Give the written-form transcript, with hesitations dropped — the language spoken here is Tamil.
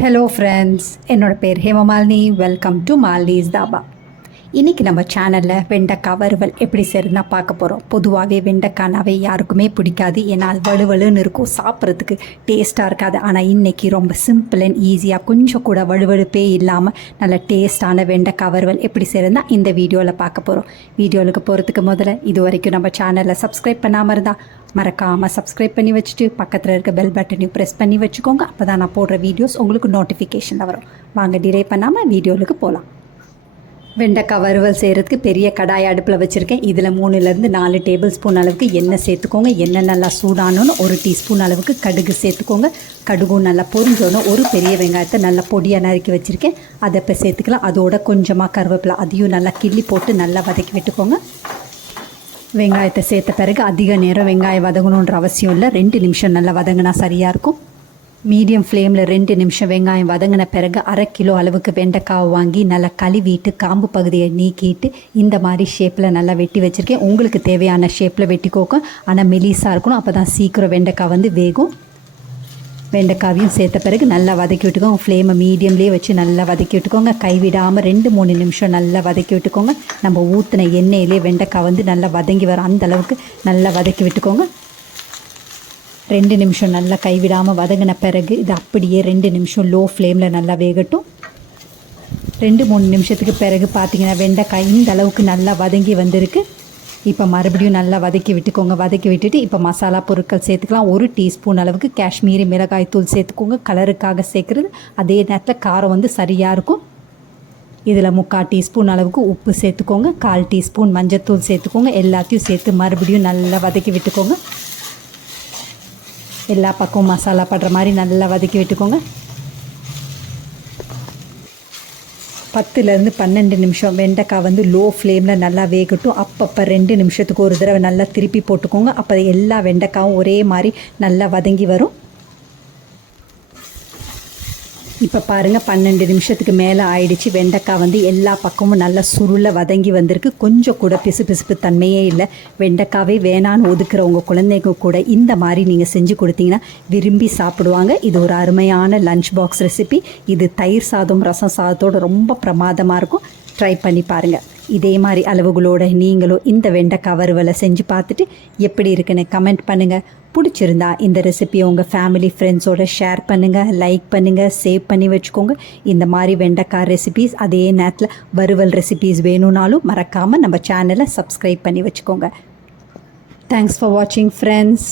ஹலோ ஃப்ரெண்ட்ஸ், என்னோட பேர் ஹேமமாலினி. Welcome to Malini's dhaba. இன்றைக்கி நம்ம சேனலில் வெண்டைக்காய் வறுவல் எப்படி செய்யறதுனா பார்க்க போகிறோம். பொதுவாகவே வெண்டைக்காய்னாவே யாருக்குமே பிடிக்காது, ஏன்னா அது வலுவலுன்னு இருக்கும், சாப்பிட்றதுக்கு டேஸ்ட்டாக இருக்காது. ஆனால் இன்றைக்கி ரொம்ப சிம்பிள் அண்ட் ஈஸியாக கொஞ்சம் கூட வலுவலுப்பே இல்லாமல் நல்ல டேஸ்ட்டான வெண்டைக்காய் வறுவல் எப்படி செய்யறதுனா இந்த வீடியோவில் பார்க்க போகிறோம். வீடியோவுக்கு போகிறதுக்கு முதல்ல இது வரைக்கும் நம்ம சேனலை சப்ஸ்கிரைப் பண்ணாமல் இருந்தால் மறக்காமல் சப்ஸ்கிரைப் பண்ணி வச்சுட்டு பக்கத்தில் இருக்க பெல் பட்டனையும் ப்ரெஸ் பண்ணி வச்சுக்கோங்க. அப்போ தான் நான் போடுற வீடியோஸ் உங்களுக்கு நோட்டிஃபிகேஷனில் வரும். வாங்க டிலே பண்ணாமல் வீடியோவுக்கு போகலாம். வெண்டைக்காய் வறுவல் செய்கிறதுக்கு பெரிய கடாய் அடுப்பில் வச்சுருக்கேன். இதில் 3லேருந்து 4 டேபிள் ஸ்பூன் அளவுக்கு எண்ணெய் சேர்த்துக்கோங்க. எண்ணெய் நல்லா சூடானோன்னு 1 டீஸ்பூன் அளவுக்கு கடுகு சேர்த்துக்கோங்க. கடுகும் நல்லா பொரிஞ்சோன்னு ஒரு பெரிய வெங்காயத்தை நல்லா பொடியாக நறுக்கி வச்சுருக்கேன், அதை இப்போ சேர்த்துக்கலாம். அதோட கொஞ்சமாக கருவேப்பிலை, அதையும் நல்லா கிள்ளி போட்டு நல்லா வதக்கி விட்டுக்கோங்க. வெங்காயத்தை சேர்த்த பிறகு அதிக நேரம் வெங்காயம் வதங்கணுன்ற அவசியம் இல்லை, 2 நிமிஷம் நல்லா வதங்கினா சரியாக இருக்கும். மீடியம் ஃப்ளேமில் 2 நிமிஷம் வெங்காயம் வதங்கின பிறகு 1/2 கிலோ அளவுக்கு வெண்டைக்காவை வாங்கி நல்லா கழுவிட்டு காம்பு பகுதியை நீக்கிட்டு இந்த மாதிரி ஷேப்பில் நல்லா வெட்டி வச்சுருக்கேன். உங்களுக்கு தேவையான ஷேப்பில் வெட்டிக்கோங்க, ஆனால் மெலிசாக இருக்கணும், அப்போ தான் சீக்கிரம் வெண்டைக்காய் வேகும். வெண்டைக்காவையும் சேர்த்த பிறகு நல்லா வதக்கி விட்டுக்கோங்க. ஃப்ளேமை மீடியம்லேயே வச்சு நல்லா வதக்கி விட்டுக்கோங்க. கைவிடாமல் 2-3 நிமிஷம் நல்லா வதக்கி விட்டுக்கோங்க. நம்ம ஊற்றின எண்ணெயிலே வெண்டைக்காய் நல்லா வதங்கி வரும், அந்த அளவுக்கு நல்லா வதக்கி விட்டுக்கோங்க. 2 நிமிஷம் நல்லா கைவிடாமல் வதங்கின பிறகு இது அப்படியே 2 நிமிஷம் லோ ஃப்ளேமில் நல்லா வேகட்டும். 2-3 நிமிஷத்துக்கு பிறகு பார்த்திங்கன்னா வெண்டைக்காய் இந்த அளவுக்கு நல்லா வதங்கி வந்திருக்கு. இப்போ மறுபடியும் நல்லா வதக்கி விட்டுக்கோங்க. வதக்கி விட்டுட்டு இப்போ மசாலா பொருட்கள் சேர்த்துக்கலாம். 1 டீஸ்பூன் அளவுக்கு காஷ்மீரி மிளகாய் தூள் சேர்த்துக்கோங்க, கலருக்காக சேர்க்குறது. அதே நேரத்தில் காரம் சரியாக இருக்கும். இதில் 3/4 டீஸ்பூன் அளவுக்கு உப்பு சேர்த்துக்கோங்க, 1/4 டீஸ்பூன் மஞ்சத்தூள் சேர்த்துக்கோங்க. எல்லாத்தையும் சேர்த்து மறுபடியும் நல்லா வதக்கி விட்டுக்கோங்க. எல்லா பக்கமும் மசாலா படுற மாதிரி நல்லா வதக்கி விட்டுக்கோங்க. 10லேருந்து 12 நிமிஷம் வெண்டைக்காய் லோ ஃப்ளேமில் நல்லா வேகட்டும். அப்பப்போ 2 நிமிஷத்துக்கு ஒரு தடவை நல்லா திருப்பி போட்டுக்கோங்க. அப்போ எல்லா வெண்டைக்காயும் ஒரே மாதிரி நல்லா வதங்கி வரும். இப்போ பாருங்கள், 12 நிமிஷத்துக்கு மேலே ஆயிடுச்சு. வெண்டைக்காய் எல்லா பக்கமும் நல்லா சுருளை வதங்கி வந்திருக்கு. கொஞ்சம் கூட பிசுபிசுப்பு தன்மையே இல்லை. வெண்டைக்காவே வேணான்னு ஒதுக்குறவங்க குழந்தைங்க கூட இந்த மாதிரி நீங்கள் செஞ்சு கொடுத்தீங்கன்னா விரும்பி சாப்பிடுவாங்க. இது ஒரு அருமையான லஞ்ச் பாக்ஸ் ரெசிபி. இது தயிர் சாதம், ரசம் சாதத்தோடு ரொம்ப பிரமாதமாக இருக்கும். ட்ரை பண்ணி பாருங்கள். இதே மாதிரி அளவுகளோடு நீங்களும் இந்த வெண்டைக்காய் வறுவலை செஞ்சு பார்த்துட்டு எப்படி இருக்குன்னு கமெண்ட் பண்ணுங்கள். பிடிச்சிருந்தா இந்த ரெசிபியை உங்கள் ஃபேமிலி ஃப்ரெண்ட்ஸோடு ஷேர் பண்ணுங்கள், லைக் பண்ணுங்கள், சேவ் பண்ணி வச்சுக்கோங்க. இந்த மாதிரி வெண்டைக்காய் ரெசிபீஸ் அதே நேரத்தில் வறுவல் ரெசிபீஸ் வேணும்னாலும் மறக்காமல் நம்ம சேனலை சப்ஸ்கிரைப் பண்ணி வச்சுக்கோங்க. தேங்க்ஸ் ஃபார் வாட்சிங் ஃப்ரெண்ட்ஸ்.